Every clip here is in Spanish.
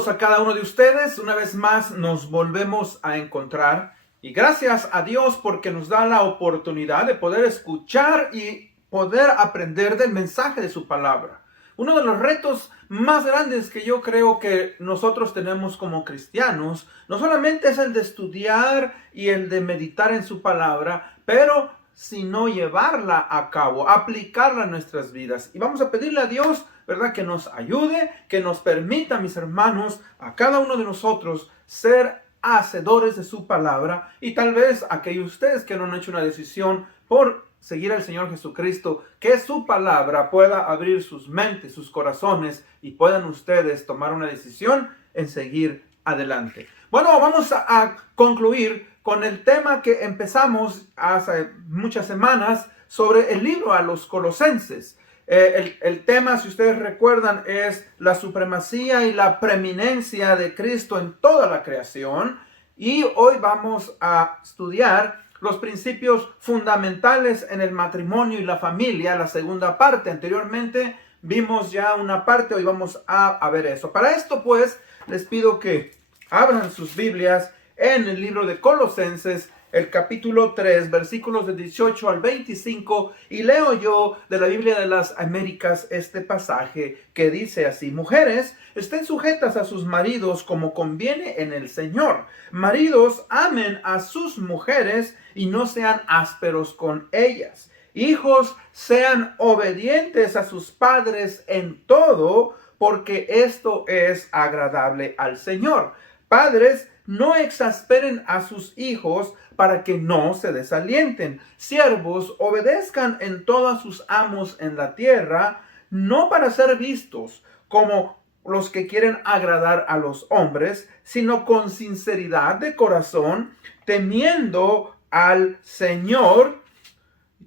Saludos a cada uno de ustedes. Una vez más nos volvemos a encontrar. Y gracias a Dios porque nos da la oportunidad de poder escuchar y poder aprender del mensaje de su palabra. Uno de los retos más grandes que yo creo que nosotros tenemos como cristianos, no solamente es el de estudiar y el de meditar en su palabra, pero sino llevarla a cabo, aplicarla en nuestras vidas. Y vamos a pedirle a Dios, ¿verdad?, que nos ayude, que nos permita, mis hermanos, a cada uno de nosotros ser hacedores de su palabra. Y tal vez aquellos de ustedes que no han hecho una decisión por seguir al Señor Jesucristo, que su palabra pueda abrir sus mentes, sus corazones, y puedan ustedes tomar una decisión en seguir adelante. Bueno, vamos a concluir con el tema que empezamos hace muchas semanas sobre el libro a los Colosenses. El tema, si ustedes recuerdan, es la supremacía y la preeminencia de Cristo en toda la creación. Y hoy vamos a estudiar los principios fundamentales en el matrimonio y la familia, la segunda parte. Anteriormente vimos ya una parte, hoy vamos a ver eso. Para esto, pues, les pido que abran sus Biblias en el libro de Colosenses, el capítulo 3, versículos de 18 al 25, y leo yo de la Biblia de las Américas este pasaje que dice así: Mujeres, estén sujetas a sus maridos como conviene en el Señor. Maridos, amen a sus mujeres y no sean ásperos con ellas. Hijos, sean obedientes a sus padres en todo, porque esto es agradable al Señor. Padres, no exasperen a sus hijos para que no se desalienten. Siervos, obedezcan en todo a sus amos en la tierra, no para ser vistos como los que quieren agradar a los hombres, sino con sinceridad de corazón, temiendo al Señor.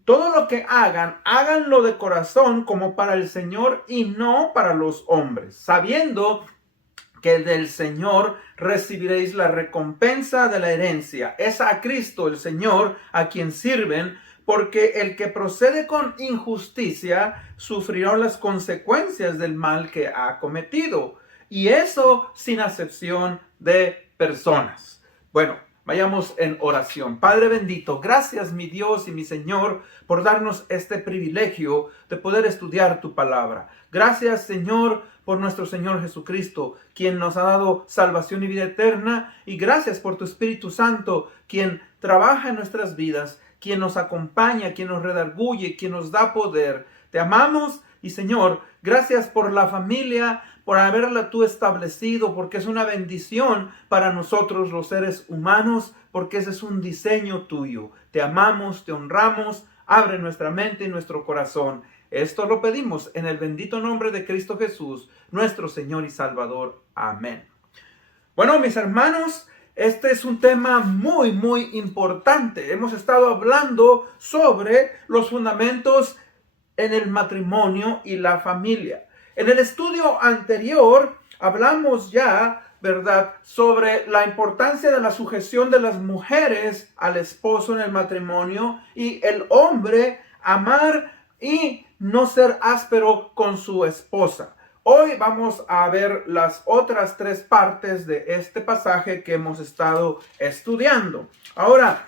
Todo lo que hagan, háganlo de corazón como para el Señor y no para los hombres, sabiendo que del Señor recibiréis la recompensa de la herencia. Es a Cristo el Señor a quien sirven, porque el que procede con injusticia sufrirá las consecuencias del mal que ha cometido, y eso sin acepción de personas. Bueno, vayamos en oración. Padre bendito, gracias mi Dios y mi Señor por darnos este privilegio de poder estudiar tu palabra. Gracias, Señor, por nuestro Señor Jesucristo, quien nos ha dado salvación y vida eterna. Y gracias por tu Espíritu Santo, quien trabaja en nuestras vidas, quien nos acompaña, quien nos redarguye, quien nos da poder. Te amamos y, Señor, gracias por la familia, por haberla tú establecido, porque es una bendición para nosotros los seres humanos, porque ese es un diseño tuyo. Te amamos, te honramos, abre nuestra mente y nuestro corazón. Esto lo pedimos en el bendito nombre de Cristo Jesús, nuestro Señor y Salvador. Amén. Bueno, mis hermanos, este es un tema muy importante. Hemos estado hablando sobre los fundamentos en el matrimonio y la familia. En el estudio anterior hablamos ya, ¿verdad?, sobre la importancia de la sujeción de las mujeres al esposo en el matrimonio y el hombre amar y no ser áspero con su esposa. Hoy vamos a ver las otras tres partes de este pasaje que hemos estado estudiando. Ahora,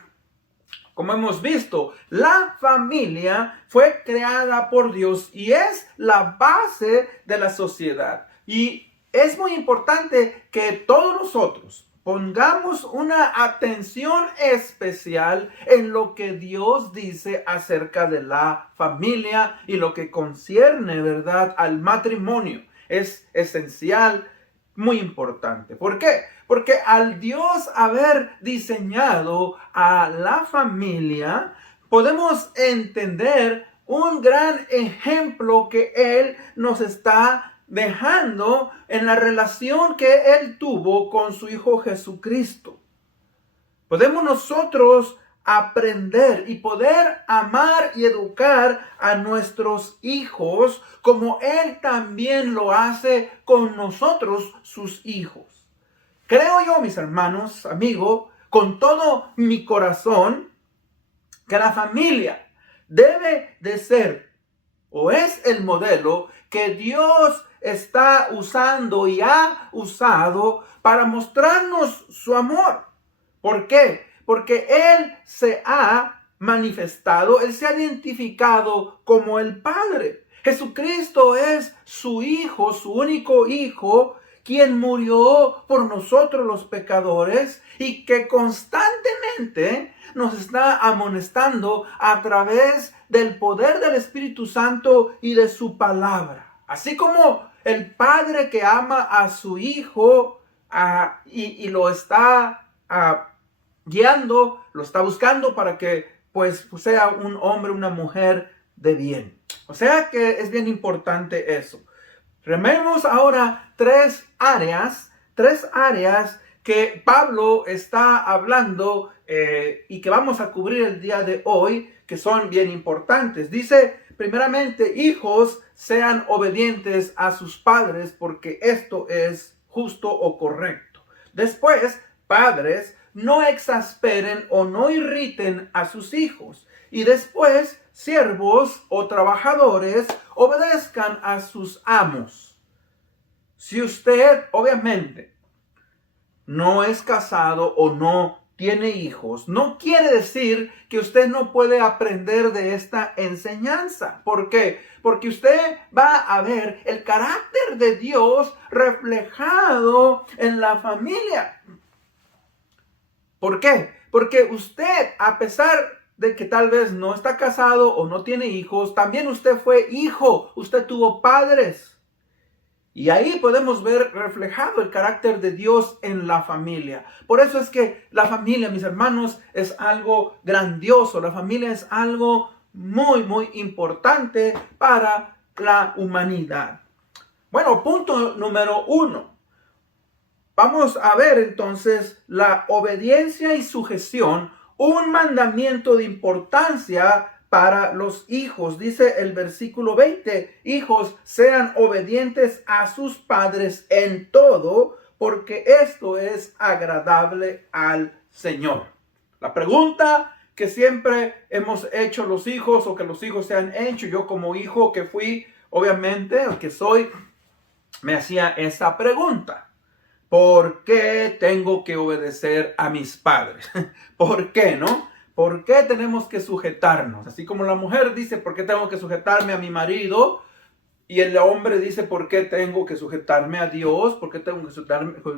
como hemos visto, la familia fue creada por Dios y es la base de la sociedad. Y es muy importante que todos nosotros pongamos una atención especial en lo que Dios dice acerca de la familia y lo que concierne, ¿verdad?, al matrimonio. Es esencial, muy importante. ¿Por qué? Porque al Dios haber diseñado a la familia, podemos entender un gran ejemplo que Él nos está dejando en la relación que Él tuvo con su Hijo Jesucristo. Podemos nosotros aprender y poder amar y educar a nuestros hijos como Él también lo hace con nosotros, sus hijos. Creo yo, mis hermanos, amigos, con todo mi corazón, que la familia debe de ser o es el modelo que Dios está usando y ha usado para mostrarnos su amor. ¿Por qué? Porque Él se ha manifestado, Él se ha identificado como el Padre. Jesucristo es su Hijo, su único Hijo, quien murió por nosotros los pecadores y que constantemente nos está amonestando a través del poder del Espíritu Santo y de su palabra. Así como el Padre que ama a su Hijo y lo está guiando, lo está buscando para que pues sea un hombre, una mujer de bien. O sea que es bien importante eso. Vemos ahora tres áreas que Pablo está hablando y que vamos a cubrir el día de hoy, que son bien importantes. Dice, primeramente, hijos, sean obedientes a sus padres porque esto es justo o correcto. Después, padres, no exasperen o no irriten a sus hijos. Y después, siervos o trabajadores, obedezcan a sus amos. Si usted, obviamente, no es casado o no tiene hijos, no quiere decir que usted no puede aprender de esta enseñanza. ¿Por qué? Porque usted va a ver el carácter de Dios reflejado en la familia. ¿Por qué? Porque usted, a pesar de que tal vez no está casado o no tiene hijos, también usted fue hijo, usted tuvo padres. Y ahí podemos ver reflejado el carácter de Dios en la familia. Por eso es que la familia, mis hermanos, es algo grandioso. La familia es algo muy, muy importante para la humanidad. Bueno, punto número 1. Vamos a ver entonces la obediencia y sujeción, un mandamiento de importancia para los hijos. Dice el versículo 20, hijos, sean obedientes a sus padres en todo, porque esto es agradable al Señor. La pregunta que siempre hemos hecho los hijos o que los hijos se han hecho, yo como hijo que fui, obviamente, o que soy, me hacía esta pregunta. ¿Por qué tengo que obedecer a mis padres? ¿Por qué, no? ¿Por qué tenemos que sujetarnos? Así como la mujer dice, ¿por qué tengo que sujetarme a mi marido? Y el hombre dice, ¿por qué tengo que sujetarme a Dios? ¿Por qué tengo que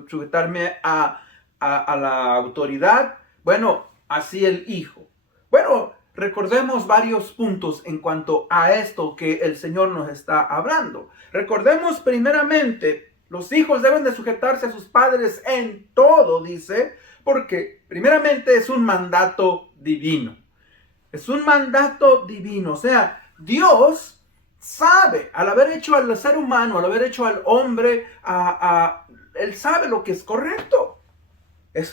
sujetarme a la autoridad? Bueno, así el hijo. Bueno, recordemos varios puntos en cuanto a esto que el Señor nos está hablando. Recordemos primeramente, los hijos deben de sujetarse a sus padres en todo, dice, porque primeramente es un mandato divino. Es un mandato divino. O sea, Dios sabe, al haber hecho al ser humano, al haber hecho al hombre, Él sabe lo que es correcto.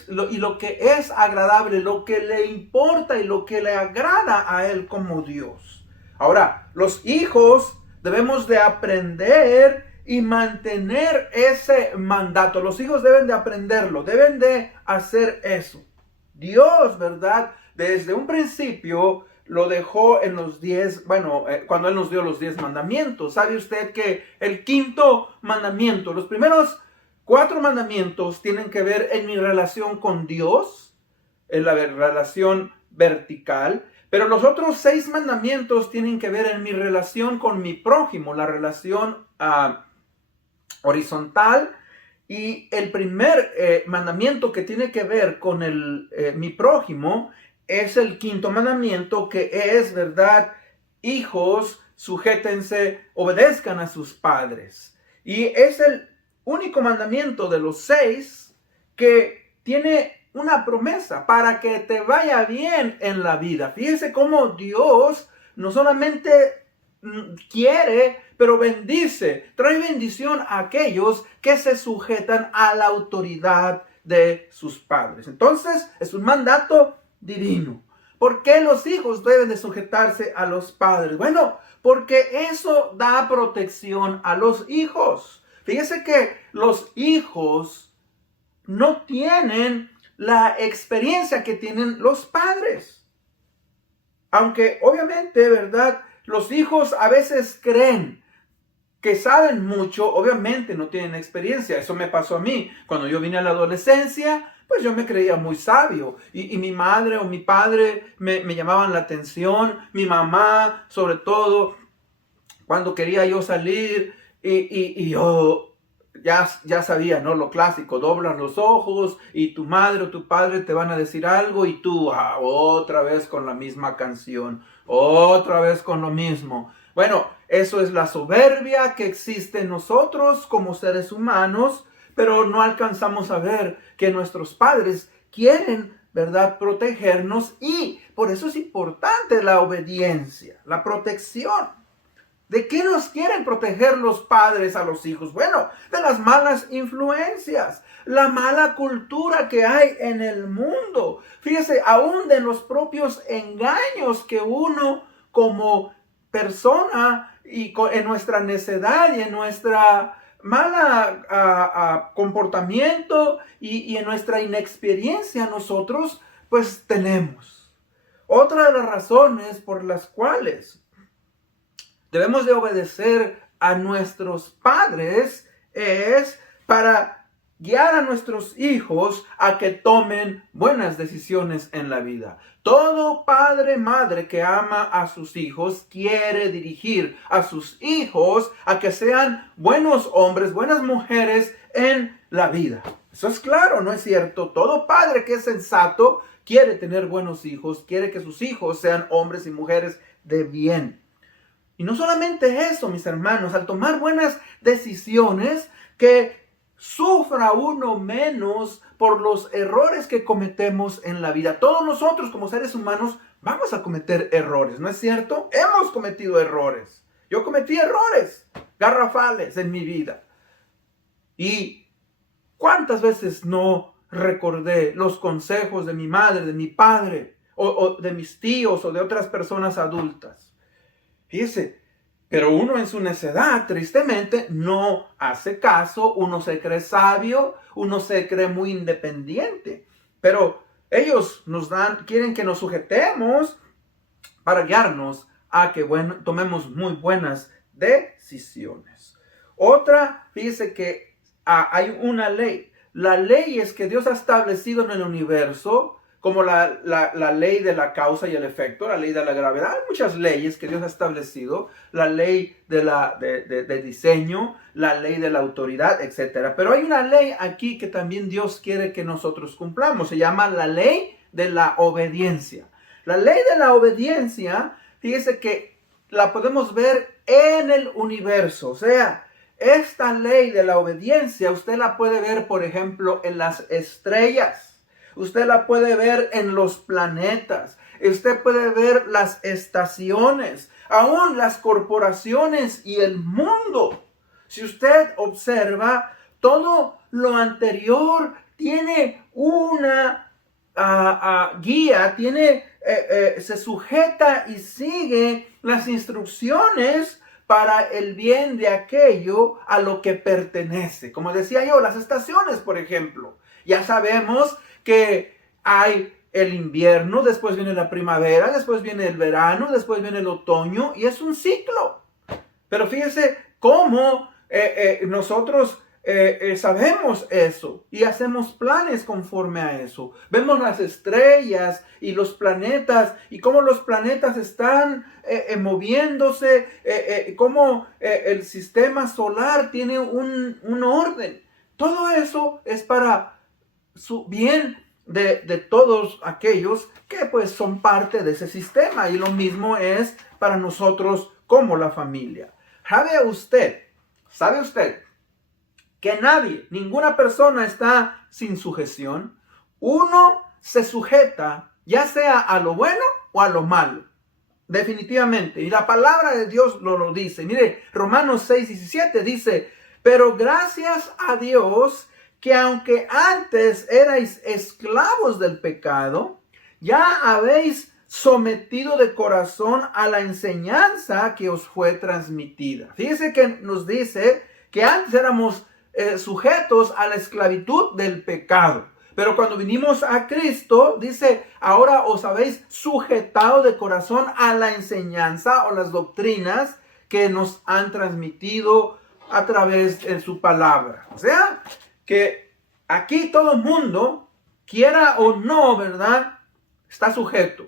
Y lo que es agradable, lo que le importa y lo que le agrada a Él como Dios. Ahora, los hijos debemos de aprender y mantener ese mandato. Los hijos deben de aprenderlo, deben de hacer eso. Dios, ¿verdad? Desde un principio lo dejó en los 10, cuando Él nos dio los 10 mandamientos. ¿Sabe usted que el quinto mandamiento, los primeros 4 mandamientos tienen que ver en mi relación con Dios, en la relación vertical, pero los otros 6 mandamientos tienen que ver en mi relación con mi prójimo, la relación horizontal. Y el primer mandamiento que tiene que ver con mi prójimo es el quinto mandamiento, que es, ¿verdad? Hijos, sujétense, obedezcan a sus padres. Y es el único mandamiento de los 6 que tiene una promesa para que te vaya bien en la vida. Fíjese cómo Dios no solamente quiere, pero bendice, trae bendición a aquellos que se sujetan a la autoridad de sus padres. Entonces, es un mandato divino. ¿Por qué los hijos deben de sujetarse a los padres? Bueno, porque eso da protección a los hijos. Fíjese que los hijos no tienen la experiencia que tienen los padres. Aunque obviamente, ¿verdad? Los hijos a veces creen que saben mucho, obviamente no tienen experiencia. Eso me pasó a mí. Cuando yo vine a la adolescencia, pues yo me creía muy sabio. Y mi madre o mi padre me llamaban la atención. Mi mamá, sobre todo, cuando quería yo salir y yo ya sabía, ¿no? Lo clásico, doblas los ojos y tu madre o tu padre te van a decir algo y tú otra vez con la misma canción, otra vez con lo mismo. Bueno, eso es la soberbia que existe en nosotros como seres humanos, pero no alcanzamos a ver que nuestros padres quieren, ¿verdad?, protegernos, y por eso es importante la obediencia, la protección. ¿De qué nos quieren proteger los padres a los hijos? Bueno, de las malas influencias, la mala cultura que hay en el mundo. Fíjese, aún de los propios engaños que uno como persona y en nuestra necedad y en nuestra mala comportamiento y en nuestra inexperiencia nosotros pues tenemos. Otra de las razones por las cuales debemos de obedecer a nuestros padres es para guiar a nuestros hijos a que tomen buenas decisiones en la vida. Todo padre, madre que ama a sus hijos quiere dirigir a sus hijos a que sean buenos hombres, buenas mujeres en la vida. Eso es claro, ¿no es cierto? Todo padre que es sensato quiere tener buenos hijos, quiere que sus hijos sean hombres y mujeres de bien. Y no solamente eso, mis hermanos, al tomar buenas decisiones, que sufra uno menos por los errores que cometemos en la vida. Todos nosotros como seres humanos vamos a cometer errores, ¿no es cierto? Hemos cometido errores. Yo cometí errores garrafales en mi vida. Y ¿cuántas veces no recordé los consejos de mi madre, de mi padre, o de mis tíos, o de otras personas adultas? Fíjese, pero uno en su necedad, tristemente, no hace caso, uno se cree sabio, uno se cree muy independiente. Pero ellos quieren que nos sujetemos para guiarnos a que tomemos muy buenas decisiones. Otra, fíjese que hay una ley. La ley es que Dios ha establecido en el universo, como la ley de la causa y el efecto, la ley de la gravedad. Hay muchas leyes que Dios ha establecido, la ley de diseño, la ley de la autoridad, etc. Pero hay una ley aquí que también Dios quiere que nosotros cumplamos. Se llama la ley de la obediencia. La ley de la obediencia, fíjese que la podemos ver en el universo. O sea, esta ley de la obediencia usted la puede ver, por ejemplo, en las estrellas. Usted la puede ver en los planetas. Usted puede ver las estaciones, aún las corporaciones y el mundo. Si usted observa, todo lo anterior tiene una guía, se sujeta y sigue las instrucciones para el bien de aquello a lo que pertenece. Como decía yo, las estaciones, por ejemplo. Ya sabemos que hay el invierno, después viene la primavera, después viene el verano, después viene el otoño, y es un ciclo. Pero fíjese cómo nosotros sabemos eso y hacemos planes conforme a eso. Vemos las estrellas y los planetas y cómo los planetas están moviéndose, cómo el sistema solar tiene un orden. Todo eso es para su bien de todos aquellos que pues son parte de ese sistema, y lo mismo es para nosotros como la familia. ¿Sabe usted que nadie, ninguna persona está sin sujeción? Uno se sujeta ya sea a lo bueno o a lo malo. Definitivamente. Y la palabra de Dios lo dice. Mire, Romanos 6:17 dice: pero gracias a Dios que aunque antes erais esclavos del pecado, ya habéis sometido de corazón a la enseñanza que os fue transmitida. Fíjese que nos dice que antes éramos sujetos a la esclavitud del pecado. Pero cuando vinimos a Cristo, dice, ahora os habéis sujetado de corazón a la enseñanza o las doctrinas que nos han transmitido a través de su palabra. O sea, que aquí todo el mundo, quiera o no, ¿verdad?, está sujeto.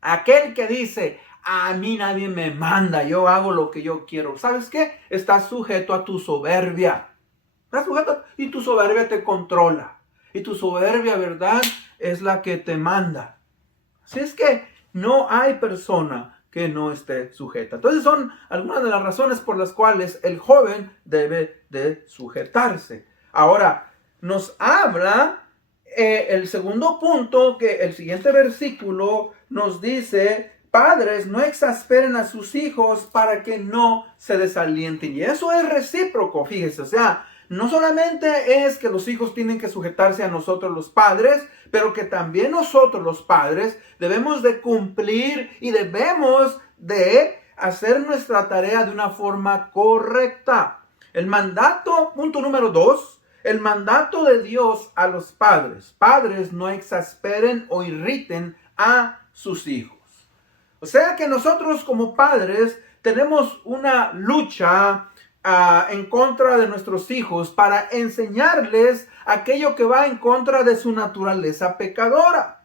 Aquel que dice, a mí nadie me manda, yo hago lo que yo quiero. ¿Sabes qué? Estás sujeto a tu soberbia. Estás sujeto y tu soberbia te controla. Y tu soberbia, ¿verdad?, es la que te manda. Así es que no hay persona que no esté sujeta. Entonces son algunas de las razones por las cuales el joven debe de sujetarse. Ahora, nos habla el segundo punto, que el siguiente versículo nos dice: padres, no exasperen a sus hijos para que no se desalienten. Y eso es recíproco, fíjese. O sea, no solamente es que los hijos tienen que sujetarse a nosotros los padres, pero que también nosotros los padres debemos de cumplir y debemos de hacer nuestra tarea de una forma correcta. El mandato, punto número 2, el mandato de Dios a los padres. Padres, no exasperen o irriten a sus hijos. O sea que nosotros como padres tenemos una lucha en contra de nuestros hijos para enseñarles aquello que va en contra de su naturaleza pecadora,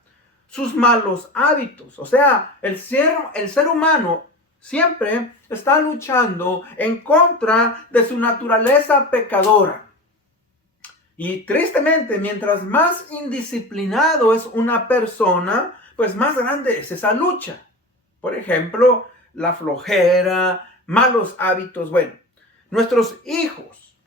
sus malos hábitos. O sea, el ser humano siempre está luchando en contra de su naturaleza pecadora. Y tristemente, mientras más indisciplinado es una persona, pues más grande es esa lucha. Por ejemplo, la flojera, malos hábitos. Bueno, nuestros hijos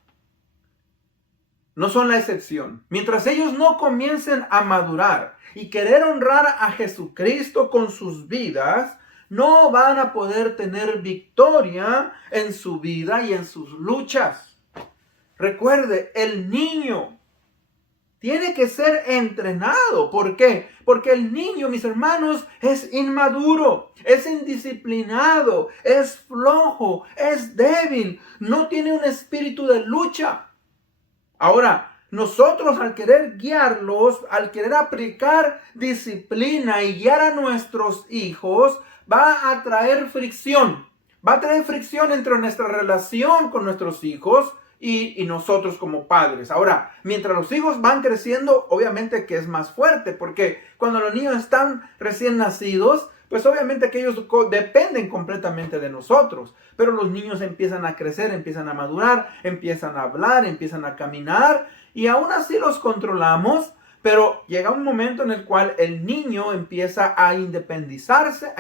no son la excepción. Mientras ellos no comiencen a madurar y querer honrar a Jesucristo con sus vidas, no van a poder tener victoria en su vida y en sus luchas. Recuerde, el niño tiene que ser entrenado. ¿Por qué? Porque el niño, mis hermanos, es inmaduro, es indisciplinado, es flojo, es débil, no tiene un espíritu de lucha. Ahora, nosotros al querer guiarlos, al querer aplicar disciplina y guiar a nuestros hijos, va a traer fricción. Va a traer fricción entre nuestra relación con nuestros hijos y nosotros como padres. Ahora, mientras los hijos van creciendo, obviamente que es más fuerte, porque cuando los niños están recién nacidos, pues obviamente que ellos dependen completamente de nosotros. Pero los niños empiezan a crecer, empiezan a madurar, empiezan a hablar, empiezan a caminar, y aún así los controlamos. Pero llega un momento en el cual el niño empieza a independizarse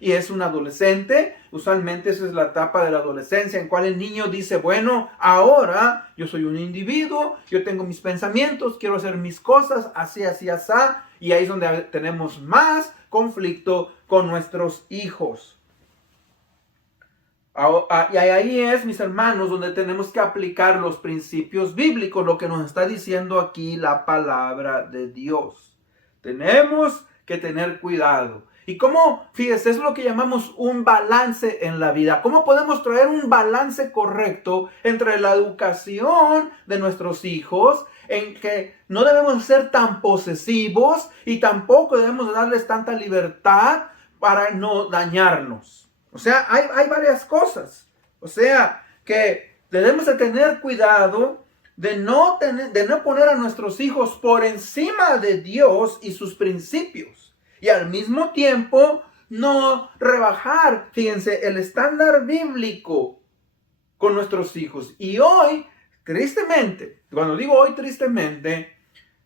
y es un adolescente. Usualmente esa es la etapa de la adolescencia en cual el niño dice, bueno, ahora yo soy un individuo, yo tengo mis pensamientos, quiero hacer mis cosas, así, así, así. Y ahí es donde tenemos más conflicto con nuestros hijos. Y ahí es, mis hermanos, donde tenemos que aplicar los principios bíblicos, lo que nos está diciendo aquí la palabra de Dios. Tenemos que tener cuidado. Y cómo, fíjese, es lo que llamamos un balance en la vida. ¿Cómo podemos traer un balance correcto entre la educación de nuestros hijos, en que no debemos ser tan posesivos y tampoco debemos darles tanta libertad para no dañarnos? O sea, hay varias cosas. O sea, que debemos de tener cuidado de no poner a nuestros hijos por encima de Dios y sus principios. Y al mismo tiempo, no rebajar, fíjense, el estándar bíblico con nuestros hijos. Y hoy, tristemente, cuando digo hoy tristemente,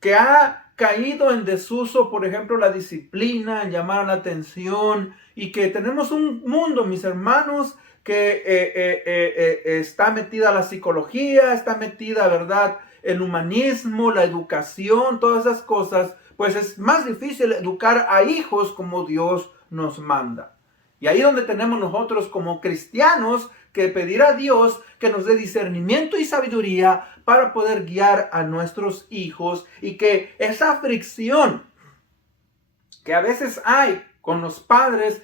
que ha caído en desuso, por ejemplo, la disciplina, el llamar la atención, y que tenemos un mundo, mis hermanos, que está metida la psicología, está metida, ¿verdad?, el humanismo, la educación, todas esas cosas, pues es más difícil educar a hijos como Dios nos manda. Y ahí donde tenemos nosotros como cristianos que pedir a Dios que nos dé discernimiento y sabiduría para poder guiar a nuestros hijos, y que esa fricción que a veces hay con los padres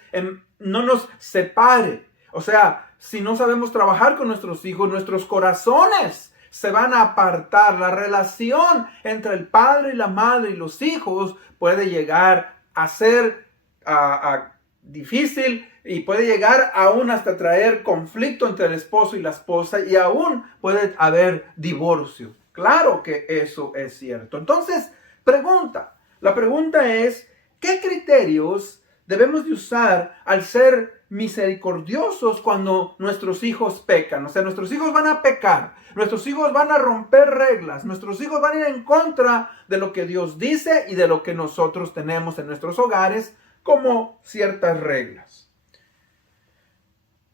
no nos separe. O sea, si no sabemos trabajar con nuestros hijos, nuestros corazones se van a apartar. La relación entre el padre y la madre y los hijos puede llegar a ser difícil y puede llegar aún hasta traer conflicto entre el esposo y la esposa y aún puede haber divorcio. Claro que eso es cierto. Entonces, la pregunta es, ¿qué criterios debemos de usar al ser misericordiosos cuando nuestros hijos pecan? O sea, nuestros hijos van a pecar, nuestros hijos van a romper reglas, nuestros hijos van a ir en contra de lo que Dios dice y de lo que nosotros tenemos en nuestros hogares como ciertas reglas.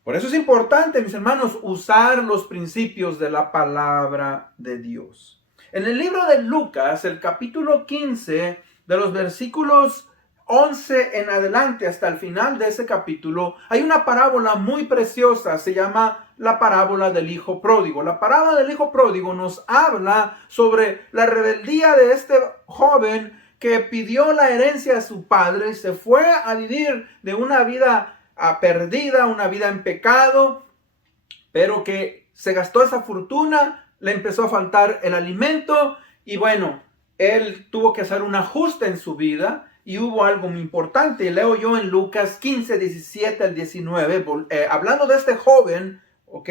Por eso es importante, mis hermanos, usar los principios de la palabra de Dios. En el libro de Lucas, el capítulo 15, de los versículos 11 en adelante hasta el final de ese capítulo, hay una parábola muy preciosa, se llama la parábola del hijo pródigo. La parábola del hijo pródigo nos habla sobre la rebeldía de este joven que pidió la herencia de su padre y se fue a vivir de una vida perdida, una vida en pecado, pero que se gastó esa fortuna, le empezó a faltar el alimento y bueno, él tuvo que hacer un ajuste en su vida y hubo algo muy importante. Leo yo en Lucas 15, 17 al 19, hablando de este joven, ¿ok?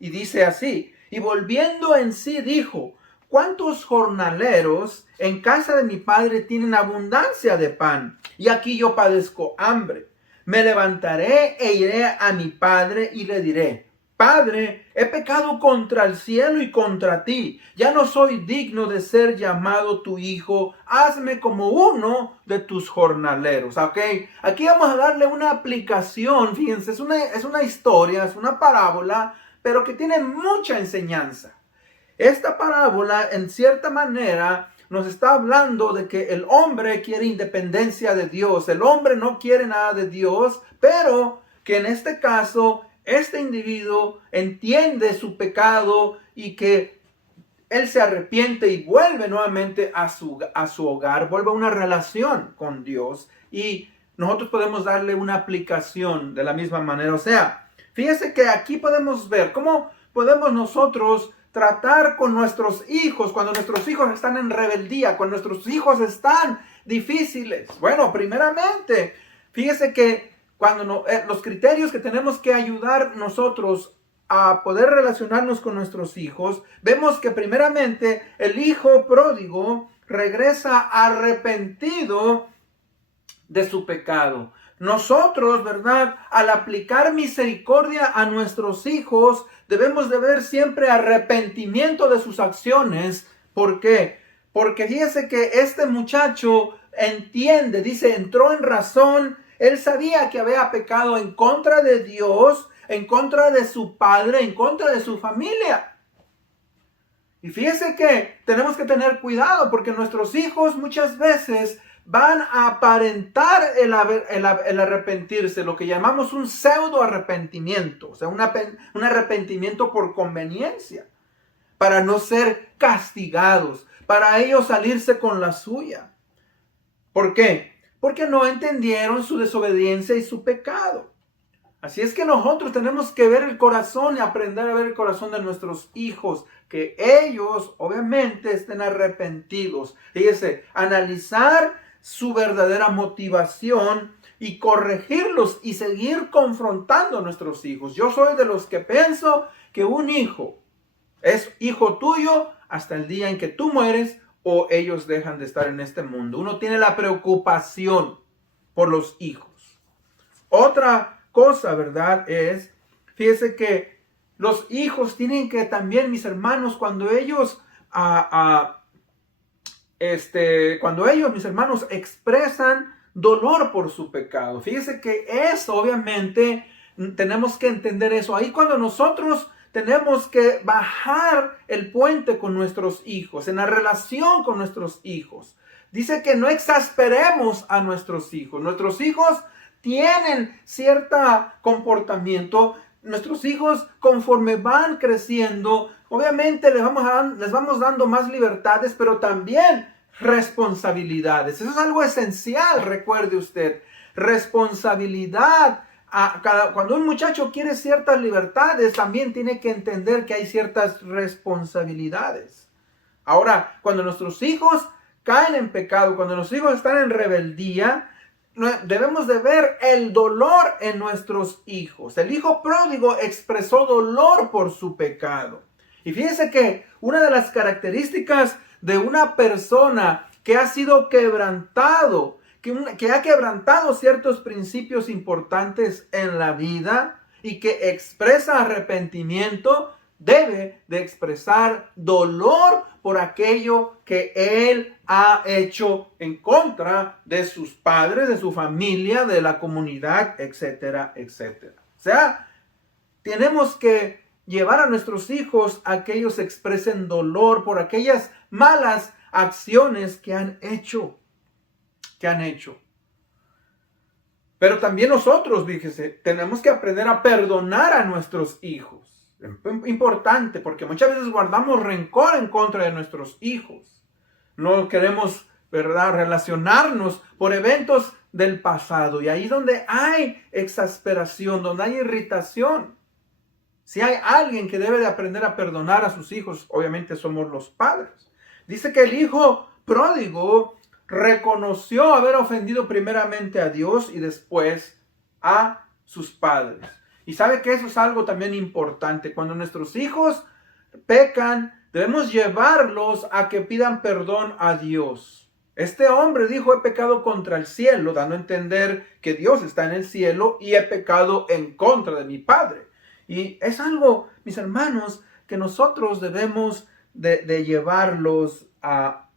Y dice así, y volviendo en sí dijo, ¿cuántos jornaleros en casa de mi padre tienen abundancia de pan? Y aquí yo padezco hambre. Me levantaré e iré a mi padre y le diré, Padre, he pecado contra el cielo y contra ti. Ya no soy digno de ser llamado tu hijo. Hazme como uno de tus jornaleros. ¿Ok? Aquí vamos a darle una aplicación. Fíjense, es una historia, es una parábola, pero que tiene mucha enseñanza. Esta parábola, en cierta manera, nos está hablando de que el hombre quiere independencia de Dios. El hombre no quiere nada de Dios, pero que en este caso este individuo entiende su pecado y que él se arrepiente y vuelve nuevamente a su hogar, vuelve a una relación con Dios y nosotros podemos darle una aplicación de la misma manera. O sea, fíjese que aquí podemos ver cómo podemos nosotros tratar con nuestros hijos cuando nuestros hijos están en rebeldía, cuando nuestros hijos están difíciles. Bueno, primeramente, fíjese que cuando los criterios que tenemos que ayudar nosotros a poder relacionarnos con nuestros hijos, vemos que primeramente el hijo pródigo regresa arrepentido de su pecado. Nosotros, ¿verdad? Al aplicar misericordia a nuestros hijos, debemos de ver siempre arrepentimiento de sus acciones. ¿Por qué? Porque fíjese que este muchacho entiende, dice, entró en razón. Él sabía que había pecado en contra de Dios, en contra de su padre, en contra de su familia. Y fíjese que tenemos que tener cuidado porque nuestros hijos muchas veces van a aparentar el arrepentirse, lo que llamamos un pseudo arrepentimiento, o sea, un arrepentimiento por conveniencia, para no ser castigados, para ellos salirse con la suya. ¿Por qué? Porque no entendieron su desobediencia y su pecado. Así es que nosotros tenemos que ver el corazón y aprender a ver el corazón de nuestros hijos, que ellos obviamente estén arrepentidos. Fíjese, analizar su verdadera motivación y corregirlos y seguir confrontando a nuestros hijos. Yo soy de los que pienso que un hijo es hijo tuyo hasta el día en que tú mueres o ellos dejan de estar en este mundo. Uno tiene la preocupación por los hijos. Otra cosa, ¿verdad? Fíjese que los hijos tienen que también, mis hermanos, cuando ellos, mis hermanos, expresan dolor por su pecado. Fíjese que eso, obviamente, tenemos que entender eso. Ahí cuando nosotros tenemos que bajar el puente con nuestros hijos, en la relación con nuestros hijos. Dice que no exasperemos a nuestros hijos. Nuestros hijos tienen cierto comportamiento. Nuestros hijos, conforme van creciendo, obviamente les vamos dando más libertades, pero también responsabilidades. Eso es algo esencial, recuerde usted. Responsabilidad. Cuando un muchacho quiere ciertas libertades, también tiene que entender que hay ciertas responsabilidades. Ahora, cuando nuestros hijos caen en pecado, cuando nuestros hijos están en rebeldía, debemos de ver el dolor en nuestros hijos. El hijo pródigo expresó dolor por su pecado. Y fíjense que una de las características de una persona que ha sido quebrantado, que ha quebrantado ciertos principios importantes en la vida y que expresa arrepentimiento, debe de expresar dolor por aquello que él ha hecho en contra de sus padres, de su familia, de la comunidad, etcétera, etcétera. O sea, tenemos que llevar a nuestros hijos a que ellos expresen dolor por aquellas malas acciones que han hecho. Pero también nosotros, fíjese, tenemos que aprender a perdonar a nuestros hijos. Importante, porque muchas veces guardamos rencor en contra de nuestros hijos. No queremos, ¿verdad?, relacionarnos por eventos del pasado. Y ahí donde hay exasperación, donde hay irritación. Si hay alguien que debe de aprender a perdonar a sus hijos, obviamente somos los padres. Dice que el hijo pródigo reconoció haber ofendido primeramente a Dios y después a sus padres. Y sabe que eso es algo también importante. Cuando nuestros hijos pecan, debemos llevarlos a que pidan perdón a Dios. Este hombre dijo: he pecado contra el cielo, dando a entender que Dios está en el cielo, y he pecado en contra de mi Padre. Y es algo, mis hermanos, que nosotros debemos de llevarlos a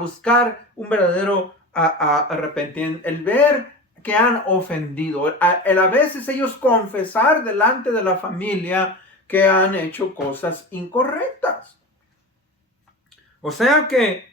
buscar un verdadero arrepentimiento, el ver que han ofendido, el a veces ellos confesar delante de la familia que han hecho cosas incorrectas. O sea que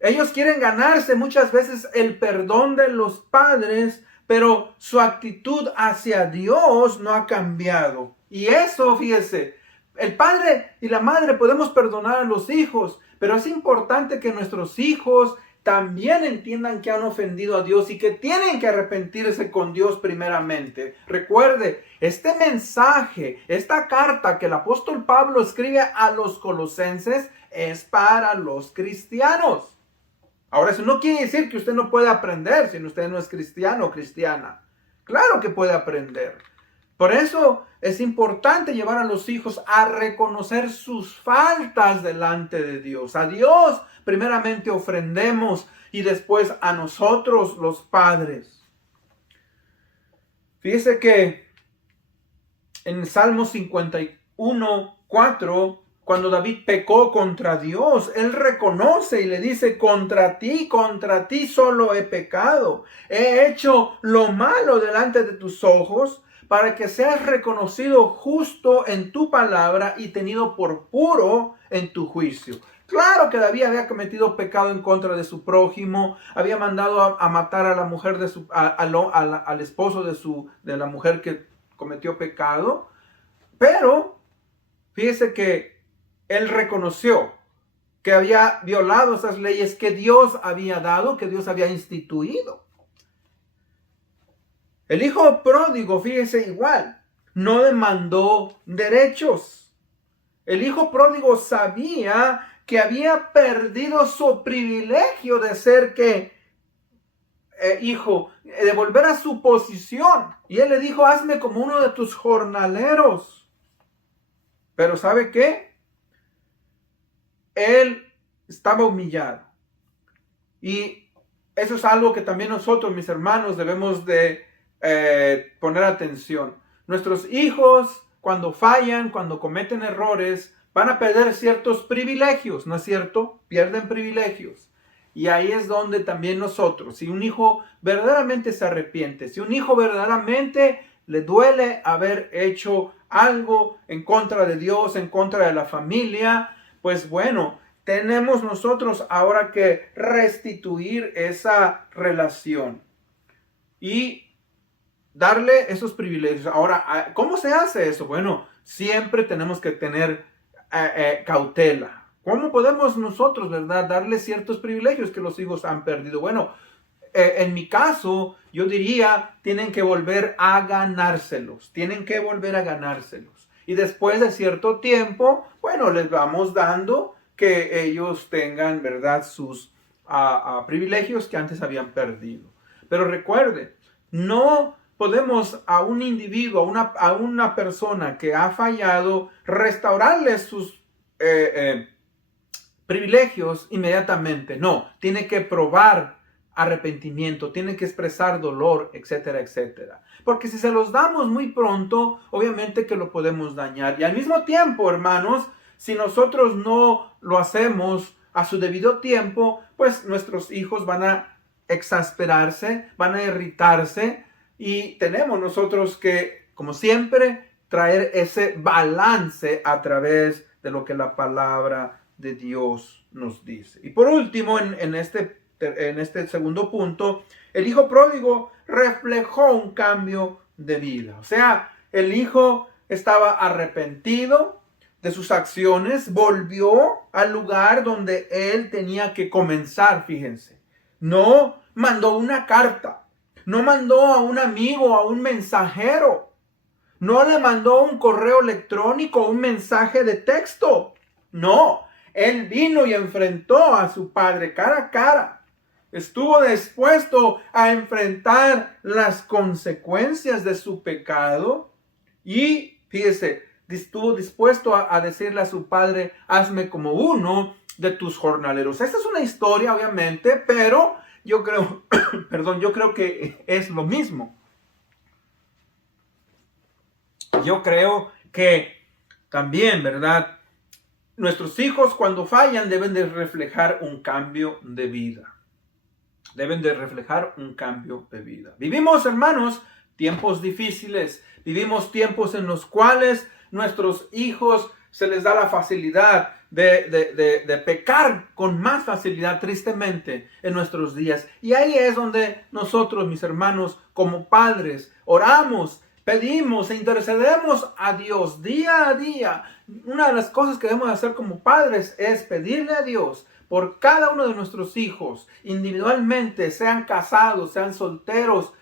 ellos quieren ganarse muchas veces el perdón de los padres, pero su actitud hacia Dios no ha cambiado. Y eso, fíjese, el padre y la madre podemos perdonar a los hijos, pero es importante que nuestros hijos también entiendan que han ofendido a Dios y que tienen que arrepentirse con Dios primeramente. Recuerde, este mensaje, esta carta que el apóstol Pablo escribe a los colosenses es para los cristianos. Ahora, eso no quiere decir que usted no puede aprender si usted no es cristiano o cristiana. Claro que puede aprender. Por eso es importante llevar a los hijos a reconocer sus faltas delante de Dios. A Dios primeramente ofrendemos y después a nosotros los padres. Fíjese que en Salmo 51:4, cuando David pecó contra Dios, él reconoce y le dice: contra ti solo he pecado. He hecho lo malo delante de tus ojos, para que seas reconocido justo en tu palabra y tenido por puro en tu juicio. Claro que David había cometido pecado en contra de su prójimo, había mandado a matar a la mujer al esposo de la mujer que cometió pecado, pero fíjese que él reconoció que había violado esas leyes que Dios había dado, que Dios había instituido. El hijo pródigo, fíjese, igual, no demandó derechos. El hijo pródigo sabía que había perdido su privilegio de ser hijo, de volver a su posición. Y él le dijo: hazme como uno de tus jornaleros. Pero ¿sabe qué? Él estaba humillado. Y eso es algo que también nosotros, mis hermanos, debemos de poner atención. Nuestros hijos, cuando fallan, cuando cometen errores, van a perder ciertos privilegios, ¿no es cierto? Pierden privilegios. Y ahí es donde también nosotros, si un hijo verdaderamente se arrepiente, si un hijo verdaderamente le duele haber hecho algo en contra de Dios, en contra de la familia, pues bueno, tenemos nosotros ahora que restituir esa relación y darle esos privilegios. Ahora, ¿cómo se hace eso? Bueno, siempre tenemos que tener cautela. ¿Cómo podemos nosotros, verdad, darle ciertos privilegios que los hijos han perdido? Bueno, en mi caso, yo diría, tienen que volver a ganárselos. Tienen que volver a ganárselos. Y después de cierto tiempo, bueno, les vamos dando que ellos tengan, verdad, sus privilegios que antes habían perdido. Pero recuerde, no podemos a un individuo, a una persona que ha fallado, restaurarle sus privilegios inmediatamente. No, tiene que probar arrepentimiento, tiene que expresar dolor, etcétera, etcétera. Porque si se los damos muy pronto, obviamente que lo podemos dañar. Y al mismo tiempo, hermanos, si nosotros no lo hacemos a su debido tiempo, pues nuestros hijos van a exasperarse, van a irritarse, y tenemos nosotros que, como siempre, traer ese balance a través de lo que la palabra de Dios nos dice. Y por último, en este segundo punto, el hijo pródigo reflejó un cambio de vida. O sea, el hijo estaba arrepentido de sus acciones, volvió al lugar donde él tenía que comenzar, fíjense. No mandó una carta, no mandó a un amigo, a un mensajero, no le mandó un correo electrónico, un mensaje de texto. No, él vino y enfrentó a su padre cara a cara. Estuvo dispuesto a enfrentar las consecuencias de su pecado y, fíjese, estuvo dispuesto a decirle a su padre: hazme como uno de tus jornaleros. Esta es una historia, obviamente, pero yo creo, yo creo que es lo mismo. Yo creo que también, ¿verdad? Nuestros hijos, cuando fallan, deben de reflejar un cambio de vida. Deben de reflejar un cambio de vida. Vivimos, hermanos, tiempos difíciles. Vivimos tiempos en los cuales nuestros hijos se les da la facilidad de pecar con más facilidad, tristemente, en nuestros días. Y ahí es donde nosotros, mis hermanos, como padres, oramos, pedimos e intercedemos a Dios día a día. Una de las cosas que debemos hacer como padres es pedirle a Dios por cada uno de nuestros hijos, individualmente, sean casados, sean solteros,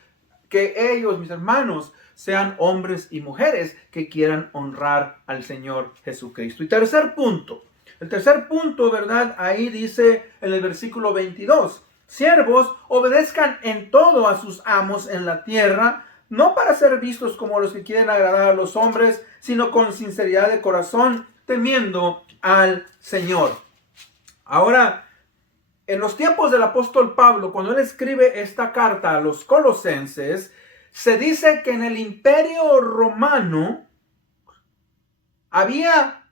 que ellos, mis hermanos, sean hombres y mujeres que quieran honrar al Señor Jesucristo. Y el tercer punto, ¿verdad? Ahí dice en el versículo 22, siervos, obedezcan en todo a sus amos en la tierra, no para ser vistos como los que quieren agradar a los hombres, sino con sinceridad de corazón, temiendo al Señor. Ahora, en los tiempos del apóstol Pablo, cuando él escribe esta carta a los colosenses, se dice que en el imperio romano había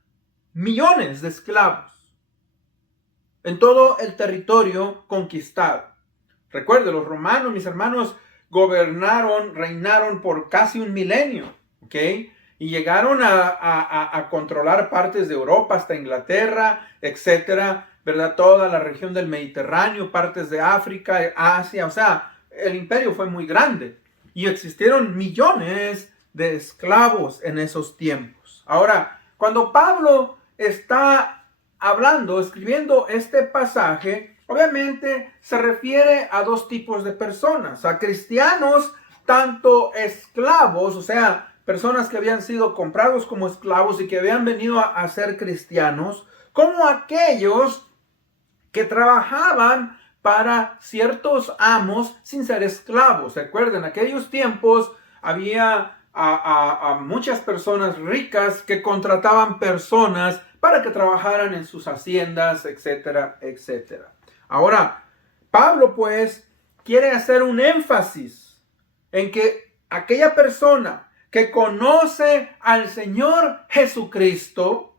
millones de esclavos en todo el territorio conquistado. Recuerde, los romanos, mis hermanos, reinaron por casi un milenio, ¿ok? Y llegaron a controlar partes de Europa hasta Inglaterra, etcétera, ¿verdad? Toda la región del Mediterráneo, partes de África, Asia. O sea, el imperio fue muy grande y existieron millones de esclavos en esos tiempos. Ahora, cuando Pablo está escribiendo este pasaje, obviamente se refiere a dos tipos de personas: a cristianos, tanto esclavos, o sea, personas que habían sido comprados como esclavos y que habían venido a ser cristianos, como aquellos que trabajaban para ciertos amos sin ser esclavos. Recuerden, en aquellos tiempos había a muchas personas ricas que contrataban personas para que trabajaran en sus haciendas, etcétera, etcétera. Ahora, Pablo pues quiere hacer un énfasis en que aquella persona que conoce al Señor Jesucristo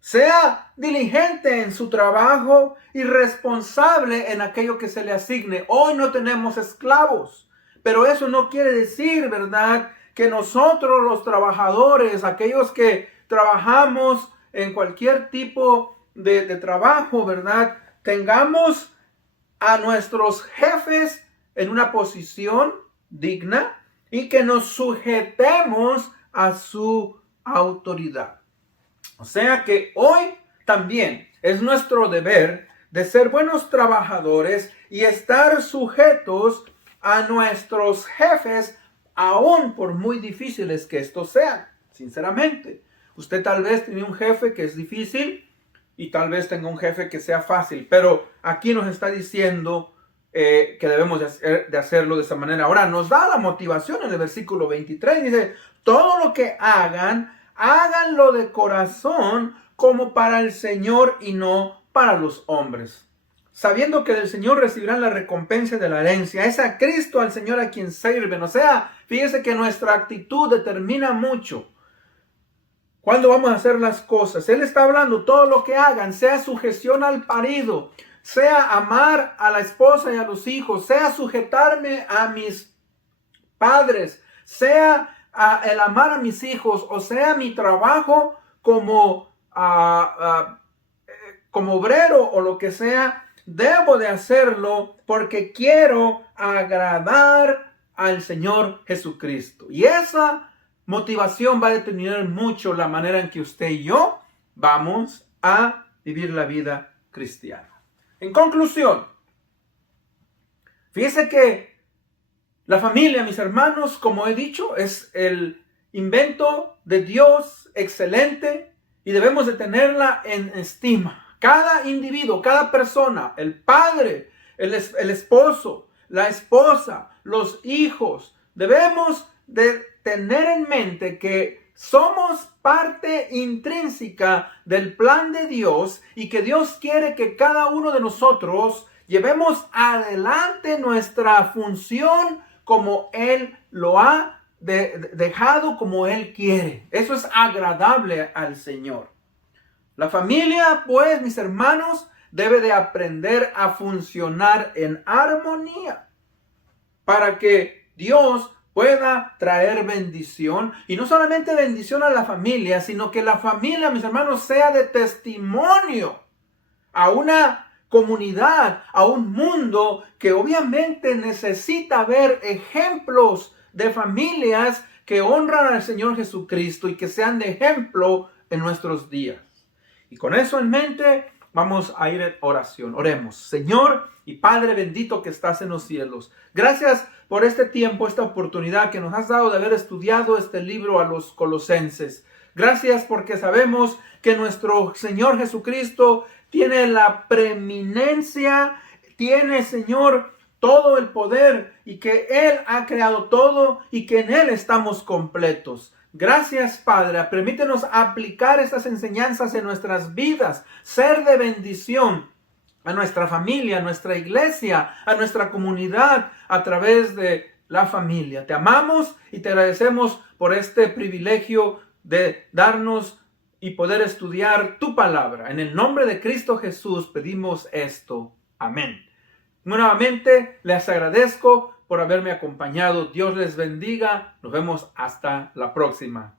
sea diligente en su trabajo y responsable en aquello que se le asigne. Hoy no tenemos esclavos, pero eso no quiere decir, ¿verdad?, que nosotros los trabajadores, aquellos que trabajamos en cualquier tipo de trabajo, ¿verdad?, tengamos a nuestros jefes en una posición digna y que nos sujetemos a su autoridad. O sea que hoy también es nuestro deber de ser buenos trabajadores y estar sujetos a nuestros jefes, aún por muy difíciles que estos sean. Sinceramente, usted tal vez tiene un jefe que es difícil y tal vez tenga un jefe que sea fácil, pero aquí nos está diciendo que debemos de hacerlo de esa manera. Ahora nos da la motivación en el versículo 23. Dice, todo lo que hagan, háganlo de corazón como para el Señor y no para los hombres, sabiendo que del Señor recibirán la recompensa de la herencia. Es a Cristo, al Señor, a quien sirven. O sea, fíjese que nuestra actitud determina mucho cuándo vamos a hacer las cosas. Él está hablando, todo lo que hagan, sea sujeción al marido, sea amar a la esposa y a los hijos, sea sujetarme a mis padres, sea el amar a mis hijos, o sea mi trabajo como obrero o lo que sea, debo de hacerlo porque quiero agradar al Señor Jesucristo. Y esa motivación va a determinar mucho la manera en que usted y yo vamos a vivir la vida cristiana. En conclusión, fíjese que la familia, mis hermanos, como he dicho, es el invento de Dios excelente y debemos de tenerla en estima. Cada individuo, cada persona, el padre, el esposo, la esposa, los hijos, debemos de tener en mente que somos parte intrínseca del plan de Dios y que Dios quiere que cada uno de nosotros llevemos adelante nuestra función como Él lo ha dejado, como Él quiere. Eso es agradable al Señor. La familia, pues, mis hermanos, debe de aprender a funcionar en armonía para que Dios pueda traer bendición, y no solamente bendición a la familia, sino que la familia, mis hermanos, sea de testimonio a una comunidad, a un mundo que obviamente necesita ver ejemplos de familias que honran al Señor Jesucristo y que sean de ejemplo en nuestros días. Y con eso en mente, vamos a ir en oración. Oremos. Señor y Padre bendito que estás en los cielos, gracias por este tiempo, esta oportunidad que nos has dado de haber estudiado este libro a los Colosenses. Gracias porque sabemos que nuestro Señor Jesucristo tiene la preeminencia, tiene, Señor, todo el poder y que Él ha creado todo y que en Él estamos completos. Gracias, Padre. Permítenos aplicar estas enseñanzas en nuestras vidas, ser de bendición a nuestra familia, a nuestra iglesia, a nuestra comunidad a través de la familia. Te amamos y te agradecemos por este privilegio de darnos y poder estudiar tu palabra. En el nombre de Cristo Jesús pedimos esto. Amén. Nuevamente les agradezco por haberme acompañado. Dios les bendiga. Nos vemos hasta la próxima.